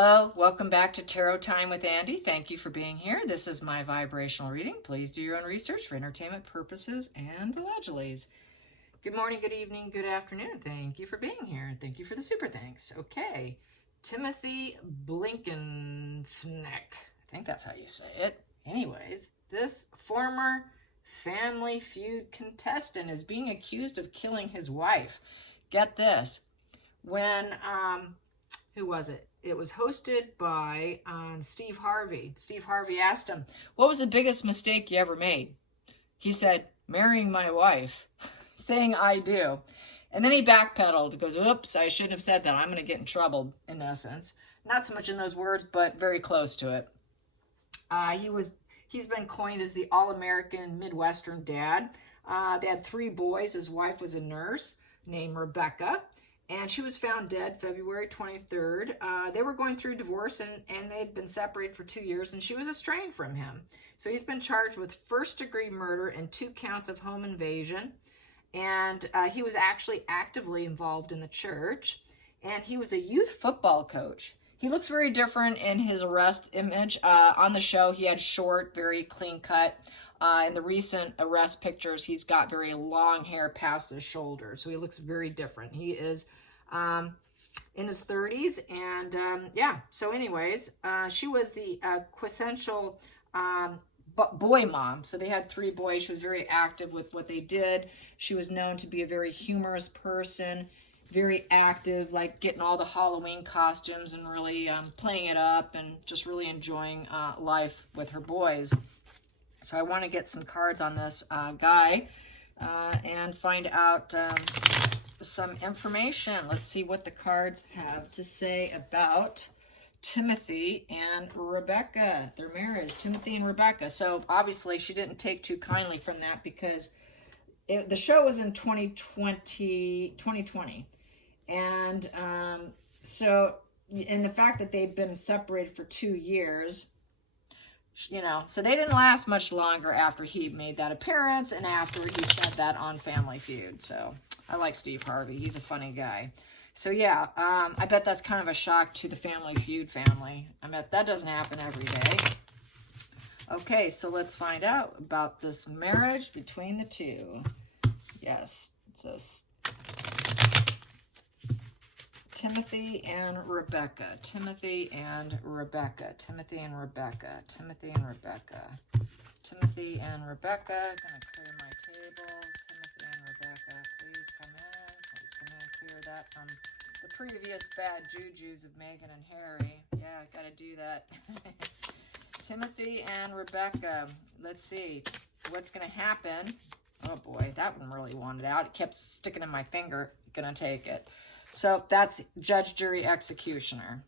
Hello, welcome back to Tarot Time with Andy. Thank you for being here. This is my vibrational reading. Please do your own research for entertainment purposes and allegedly. Good morning, good evening, good afternoon. Thank you for being here. Thank you for the super thanks. Okay, Timothy Blinkenfneck. I think that's how you say it. Anyways, this former Family Feud contestant is being accused of killing his wife. Get this. When, who was it? It was hosted by Steve Harvey. Steve Harvey asked him, what was the biggest mistake you ever made? He said, marrying my wife, saying I do. And then he backpedaled. He goes, oops, I shouldn't have said that. I'm going to get in trouble, in essence. Not so much in those words, but very close to it. He's been coined as the all-American Midwestern dad. They had 3 boys. His wife was a nurse named Rebecca. And she was found dead February 23rd. They were going through divorce, and they'd been separated for 2 years, and she was estranged from him. So he's been charged with first-degree murder and 2 counts of home invasion. And he was actually actively involved in the church. And he was a youth football coach. He looks very different in his arrest image. On the show, he had short, very clean cut. In the recent arrest pictures, he's got very long hair past his shoulders. So he looks very different. He is in his 30s. And yeah, so anyways, she was the quintessential boy mom. So they had 3 boys. She was very active with what they did. She was known to be a very humorous person, very active, like getting all the Halloween costumes and really playing it up and just really enjoying life with her boys. So I want to get some cards on this guy and find out some information. Let's see what the cards have to say about Timothy and Rebecca, their marriage, Timothy and Rebecca. So obviously she didn't take too kindly from that because the show was in 2020. And so, and the fact that they've been separated for 2 years, you know, so they didn't last much longer after he made that appearance and after he said that on Family Feud. So I like Steve Harvey. He's a funny guy. So yeah, I bet that's kind of a shock to the Family Feud family. I bet that doesn't happen every day. Okay, so let's find out about this marriage between the 2. Yes, it's Timothy and Rebecca. Timothy and Rebecca. Timothy and Rebecca. Timothy and Rebecca. Timothy and Rebecca. Gonna clear my table. Timothy and Rebecca. Please come in. Please come in. Clear that from the previous bad jujus of Megan and Harry. Yeah, I gotta do that. Timothy and Rebecca. Let's see what's gonna happen. Oh boy, that one really wanted out. It kept sticking in my finger. Gonna take it. So that's Judge, Jury, Executioner.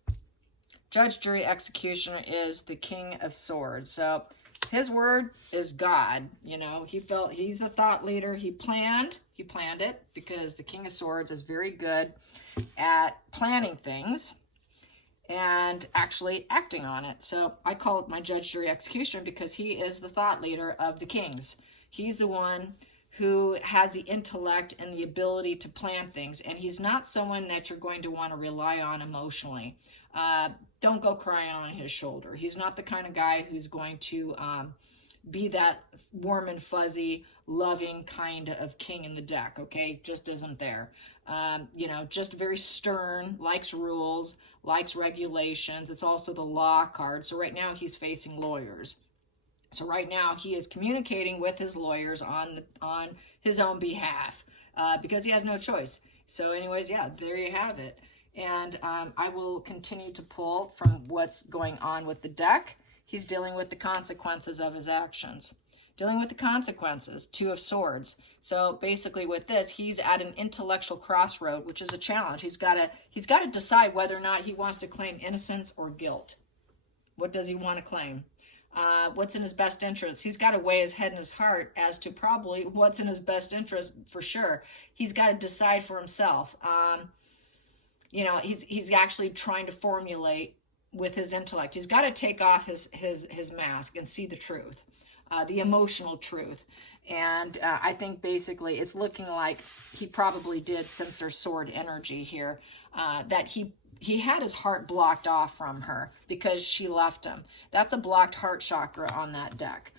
Judge, Jury, Executioner is the King of Swords. So his word is God. You know, he's the thought leader. He planned it because the King of Swords is very good at planning things and actually acting on it. So I call it my Judge, Jury, Executioner because he is the thought leader of the kings. He's the one who has the intellect and the ability to plan things. And he's not someone that you're going to want to rely on emotionally. Don't go crying on his shoulder. He's not the kind of guy who's going to be that warm and fuzzy, loving kind of king in the deck, okay? Just isn't there. You know, just very stern, likes rules, likes regulations. It's also the law card. So right now he's facing lawyers. So right now he is communicating with his lawyers on his own behalf because he has no choice. So anyways, yeah, there you have it. And I will continue to pull from what's going on with the deck. He's dealing with the consequences of his actions. Dealing with the consequences, 2 of Swords. So basically with this, he's at an intellectual crossroad, which is a challenge. He's got to decide whether or not he wants to claim innocence or guilt. What does he want to claim? What's in his best interest? He's got to weigh his head and his heart as to probably what's in his best interest for sure. He's got to decide for himself. You know, he's actually trying to formulate with his intellect. He's got to take off his mask and see the truth, the emotional truth. And I think basically it's looking like he probably did, since there's sword energy here, that he he had his heart blocked off from her because she left him. That's a blocked heart chakra on that deck.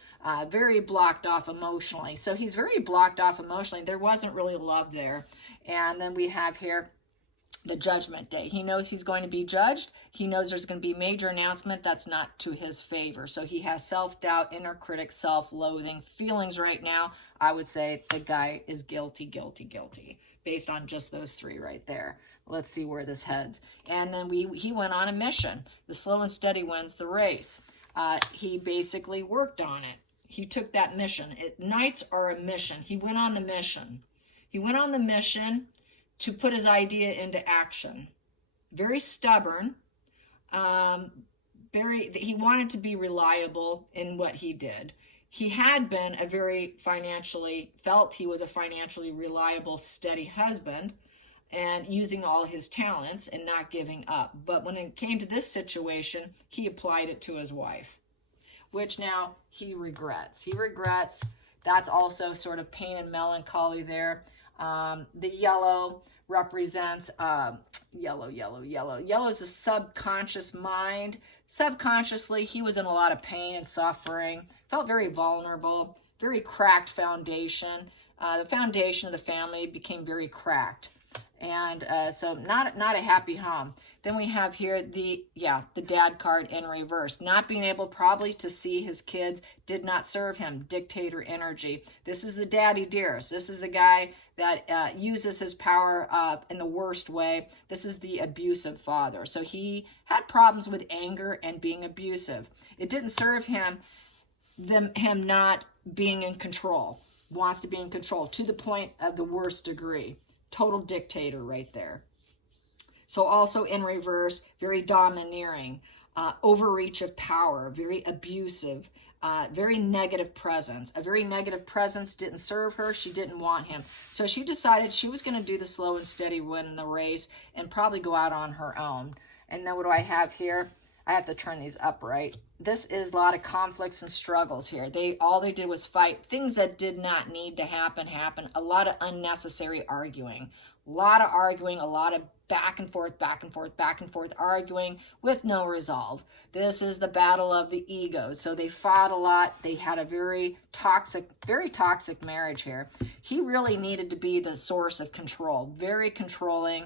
Very blocked off emotionally. So he's very blocked off emotionally. There wasn't really love there. And then we have here the judgment day. He knows he's going to be judged. He knows there's going to be a major announcement that's not to his favor. So he has self-doubt, inner critic, self-loathing feelings right now. I would say the guy is guilty, guilty, guilty, based on just those three right there. Let's see where this heads. And then he went on a mission. The slow and steady wins the race. He basically worked on it. He took that mission. Nights are a mission. He went on the mission. He went on the mission to put his idea into action. Very stubborn. He wanted to be reliable in what he did. He had been felt he was a financially reliable, steady husband, and using all his talents and not giving up. But when it came to this situation, he applied it to his wife, which now he regrets. That's also sort of pain and melancholy there. The yellow represents yellow is the subconscious mind. Subconsciously, he was in a lot of pain and suffering, felt very vulnerable, very cracked foundation. The foundation of the family became very cracked. And so not a happy home. Then we have here the dad card in reverse. Not being able probably to see his kids did not serve him. Dictator energy. This is the daddy dearest. This is the guy that uses his power in the worst way. This is the abusive father. So he had problems with anger and being abusive. It didn't serve him not being in control. Wants to be in control to the point of the worst degree. Total dictator right there. So also in reverse, very domineering, overreach of power, very abusive, very negative presence. A very negative presence didn't serve her. She didn't want him. So she decided she was going to do the slow and steady, win the race, and probably go out on her own. And then what do I have here? I have to turn these up right. This is a lot of conflicts and struggles here. All they did was fight. Things that did not need to happen. A lot of unnecessary arguing. A lot of back and forth arguing with no resolve. This is the battle of the egos. So they fought a lot. They had a very toxic marriage here. He really needed to be the source of control. Very controlling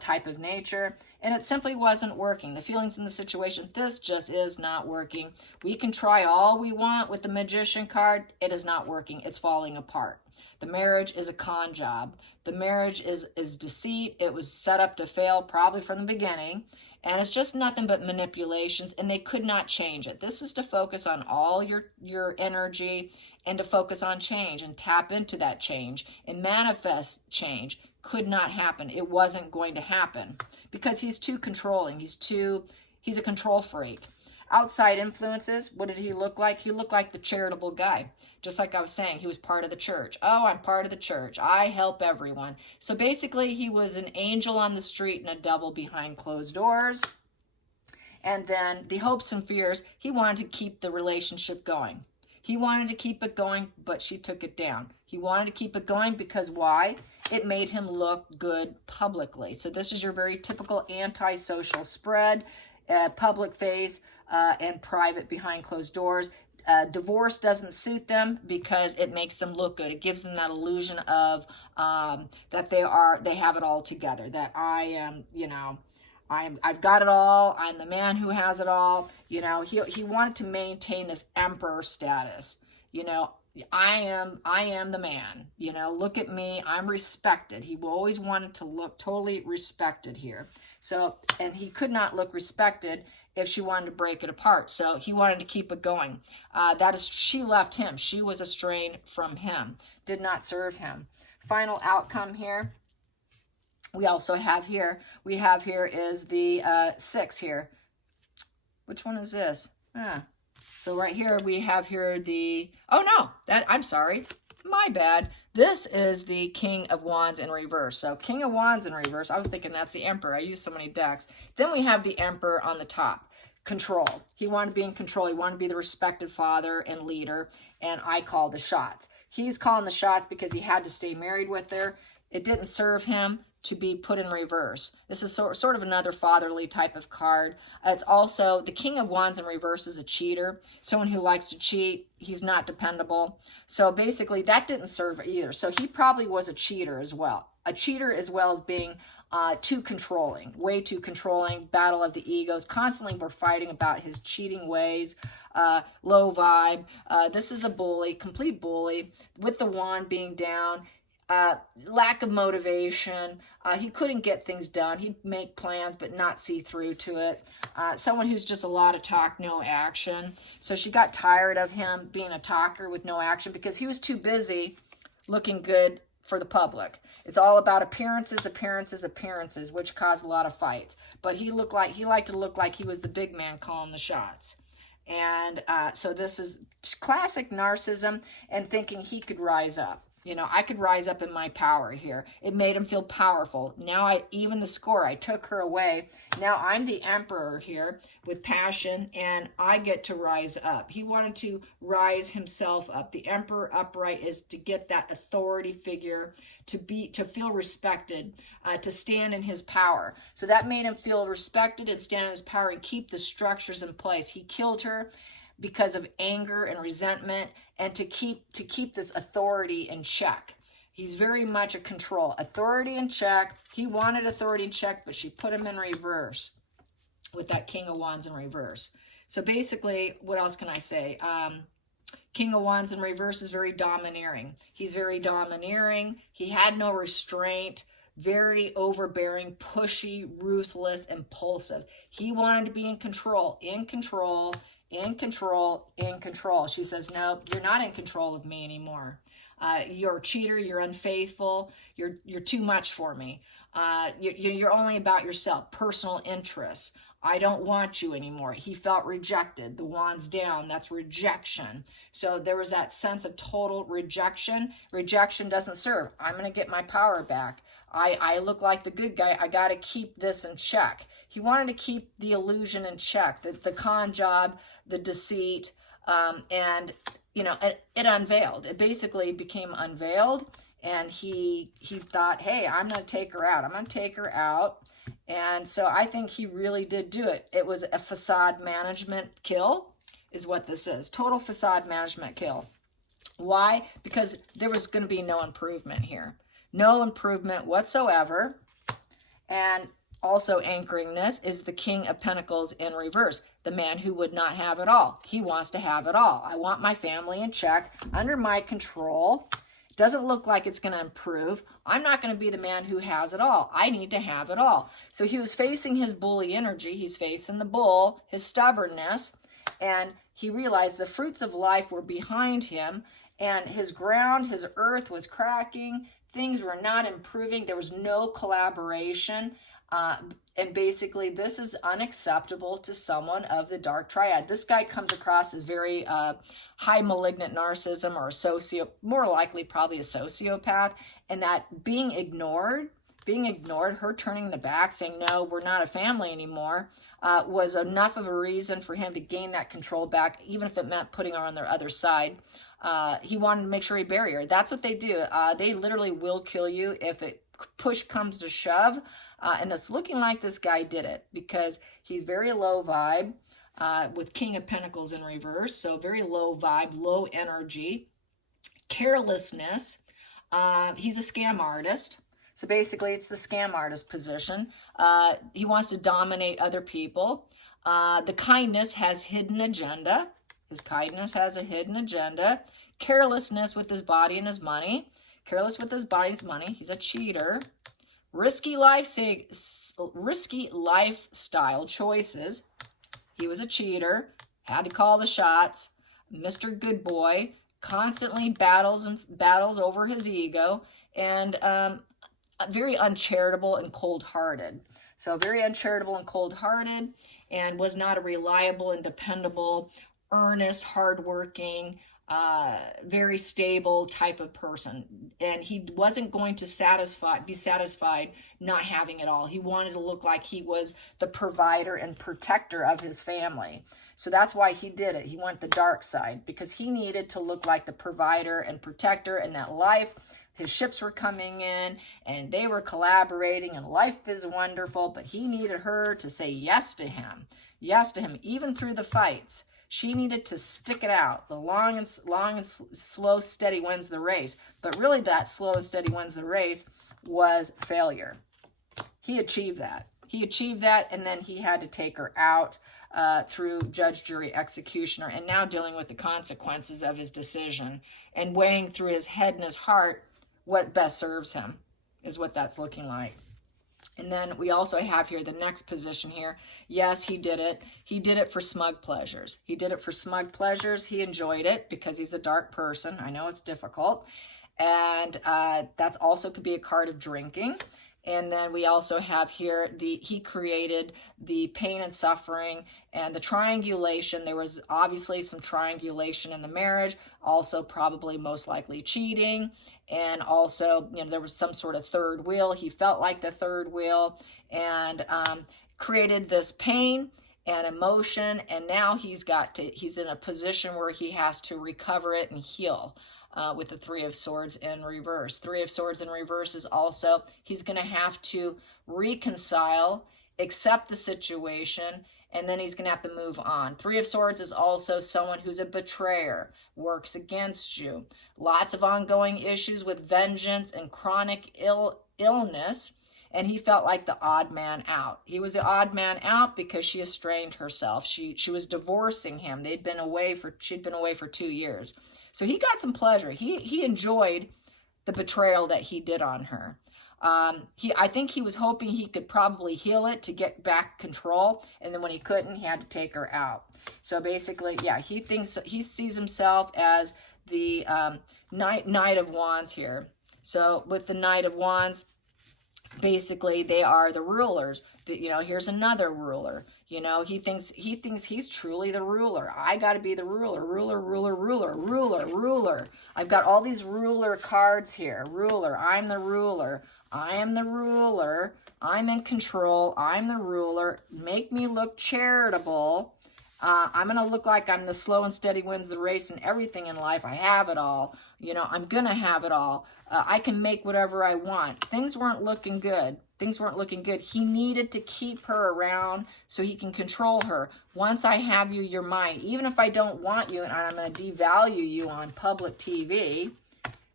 type of nature. And it simply wasn't working. The feelings in the situation, this just is not working. We can try all we want with the Magician card. It is not working. It's falling apart. The marriage is a con job. The marriage is deceit. It was set up to fail probably from the beginning. And it's just nothing but manipulations, and they could not change it. This is to focus on all your energy and to focus on change and tap into that change and manifest change. Could not happen. It wasn't going to happen because he's too controlling. He's a control freak. Outside influences, what did he look like? He looked like the charitable guy. Just like I was saying, he was part of the church. Oh, I'm part of the church. I help everyone. So basically, he was an angel on the street and a devil behind closed doors. And then the hopes and fears, he wanted to keep the relationship going. He wanted to keep it going, but she took it down. He wanted to keep it going because why? It made him look good publicly. So this is your very typical antisocial spread, public face and private behind closed doors. Divorce doesn't suit them because it makes them look good. It gives them that illusion of that they have it all together. That I am, I've got it all. I'm the man who has it all. He wanted to maintain this emperor status. I am the man. Look at me. I'm respected. He always wanted to look totally respected here. So, and he could not look respected if she wanted to break it apart. So he wanted to keep it going. She left him. She was estranged from him. Did not serve him. Final outcome here. We also have here, is the 6 here. Which one is this? So right here, we have here I'm sorry, my bad. This is the King of Wands in reverse. So King of Wands in reverse, I was thinking that's the Emperor. I used so many decks. Then we have the Emperor on the top. Control. He wanted to be in control. He wanted to be the respected father and leader, and I call the shots. He's calling the shots because he had to stay married with her. It didn't serve him. to be put in reverse. This is sort of another fatherly type of card. It's also the King of Wands in reverse is a cheater, someone who likes to cheat. He's not dependable. So basically that didn't serve either. So he probably was a cheater as well. A cheater as well as being too controlling, way too controlling, battle of the egos. Constantly we're fighting about his cheating ways, low vibe. This is a bully, complete bully, with the wand being down. Lack of motivation. He couldn't get things done. He'd make plans but not see through to it. Someone who's just a lot of talk, no action. So she got tired of him being a talker with no action because he was too busy looking good for the public. It's all about appearances, appearances, appearances, which caused a lot of fights. But he liked to look like he was the big man calling the shots. And so this is classic narcissism and thinking he could rise up. You know, I could rise up in my power here. It made him feel powerful. Now even the score, I took her away. Now I'm the emperor here with passion, and I get to rise up. He wanted to rise himself up. The emperor upright is to get that authority figure, to feel respected, to stand in his power. So that made him feel respected and stand in his power and keep the structures in place. He killed her because of anger and resentment, and to keep this authority in check. He's very much a control. Authority in check. He wanted authority in check, but she put him in reverse with that King of Wands in reverse. So basically, what else can I say? King of Wands in reverse is very domineering. He's very domineering. He had no restraint. Very overbearing, pushy, ruthless, impulsive. He wanted to be in control, in control, in control, in control. She says, no, you're not in control of me anymore. You're a cheater. You're unfaithful. You're too much for me. You're only about yourself, personal interests. I don't want you anymore. He felt rejected. The wand's down. That's rejection. So there was that sense of total rejection. Rejection doesn't serve. I'm going to get my power back. I look like the good guy. I got to keep this in check. He wanted to keep the illusion in check, the con job, the deceit, and, you know, it unveiled. It basically became unveiled, and he thought, hey, I'm going to take her out. I'm going to take her out. And so I think he really did do it. It was a facade management kill is what this is. Total facade management kill. Why? Because there was going to be no improvement here. No improvement whatsoever. And also anchoring this is the King of Pentacles in reverse. The man who would not have it all. He wants to have it all. I want my family in check, under my control. Doesn't look like it's going to improve. I'm not going to be the man who has it all. I need to have it all. So he was facing his bully energy. He's facing the bull, his stubbornness, and he realized the fruits of life were behind him, and his ground, his earth was cracking. Things were not improving. There was no collaboration. And basically, this is unacceptable to someone of the dark triad. This guy comes across as very high malignant narcissism, or a more likely probably a sociopath, and that being ignored, her turning the back, saying, no, we're not a family anymore, was enough of a reason for him to gain that control back, even if it meant putting her on their other side. He wanted to make sure he buried her. That's what they do. They literally will kill you if push comes to shove. And it's looking like this guy did it, because he's very low vibe with King of Pentacles in reverse. So very low vibe, low energy, carelessness. He's a scam artist. So basically it's the scam artist position. He wants to dominate other people. The kindness has hidden agenda. His kindness has a hidden agenda. Carelessness with his body and his money. Careless with his body and his money. He's a cheater. Risky lifestyle choices. He was a cheater. Had to call the shots. Mr. Good Boy. Constantly battles over his ego. And very uncharitable and cold-hearted. So very uncharitable and cold-hearted, and was not a reliable and dependable, earnest, hardworking, very stable type of person. And he wasn't going to be satisfied not having it all. He wanted to look like he was the provider and protector of his family. So that's why he did it. He went the dark side, because he needed to look like the provider and protector, and that life his ships were coming in and they were collaborating and life is wonderful, but he needed her to say yes to him. Yes to him, even through the fights. She needed to stick it out. The long and slow, steady wins the race. But really that slow and steady wins the race was failure. He achieved that. He achieved that, and then he had to take her out through judge, jury, executioner, and now dealing with the consequences of his decision and weighing through his head and his heart what best serves him is what that's looking like. And then we also have here the next position here. Yes, he did it. He did it for smug pleasures. He did it for smug pleasures. He enjoyed it because he's a dark person. I know it's difficult. And that's also could be a card of drinking. And then we also have here, he created the pain and suffering and the triangulation. There was obviously some triangulation in the marriage, also probably most likely cheating. And also, you know, there was some sort of third wheel. He felt like the third wheel and created this pain and emotion. And now he's in a position where he has to recover it and heal. With the Three of Swords in reverse. Three of Swords in reverse is also, he's going to have to reconcile, accept the situation, and then he's going to have to move on. Three of Swords is also someone who's a betrayer, works against you. Lots of ongoing issues with vengeance and chronic illness, and he felt like the odd man out. He was the odd man out because she estranged herself. She was divorcing him. She'd been away for 2 years. So he got some pleasure. He enjoyed the betrayal that he did on her. I think he was hoping he could probably heal it to get back control. And then when he couldn't, he had to take her out. So basically, yeah, he sees himself as the Knight of Wands here. So with the Knight of Wands, basically they are the rulers. You know, here's another ruler. You know, he thinks he's truly the ruler. I got to be the ruler. Ruler. I've got all these ruler cards here. Ruler. I'm the ruler. I am the ruler. I'm in control. I'm the ruler. Make me look charitable. I'm going to look like I'm the slow and steady wins the race and everything in life. I have it all. You know, I'm going to have it all. I can make whatever I want. Things weren't looking good. He needed to keep her around so he can control her. Once I have you, you're mine. Even if I don't want you and I'm going to devalue you on public TV,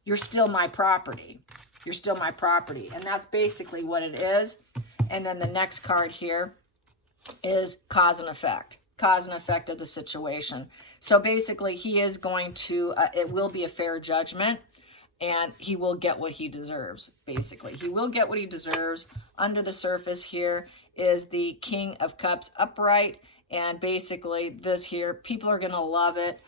you're still my property. You're still my property. And that's basically what it is. And then the next card here is cause and effect. Cause and effect of the situation. So basically he is going to, it will be a fair judgment. And he will get what he deserves, basically. He will get what he deserves. Under the surface here is the King of Cups upright. And basically this here, people are going to love it.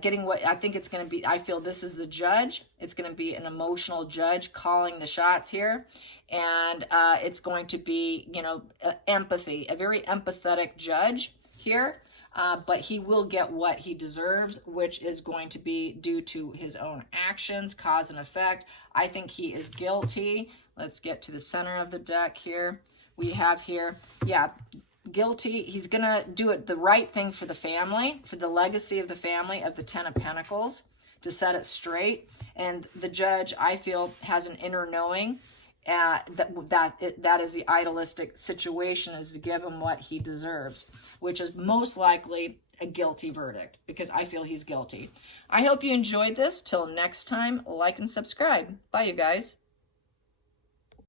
Getting what I think it's going to be, I feel this is the judge. It's going to be an emotional judge calling the shots here. And it's going to be, you know, empathy, a very empathetic judge here. But he will get what he deserves, which is going to be due to his own actions, cause and effect. I think he is guilty. Let's get to the center of the deck here. We have here, yeah, guilty. He's going to do it the right thing for the family, for the legacy of the family of the Ten of Pentacles, to set it straight. And the judge, I feel, has an inner knowing that is the idealistic situation, is to give him what he deserves, which is most likely a guilty verdict, because I feel he's guilty. I hope you enjoyed this. Till next time, like and subscribe. Bye, you guys.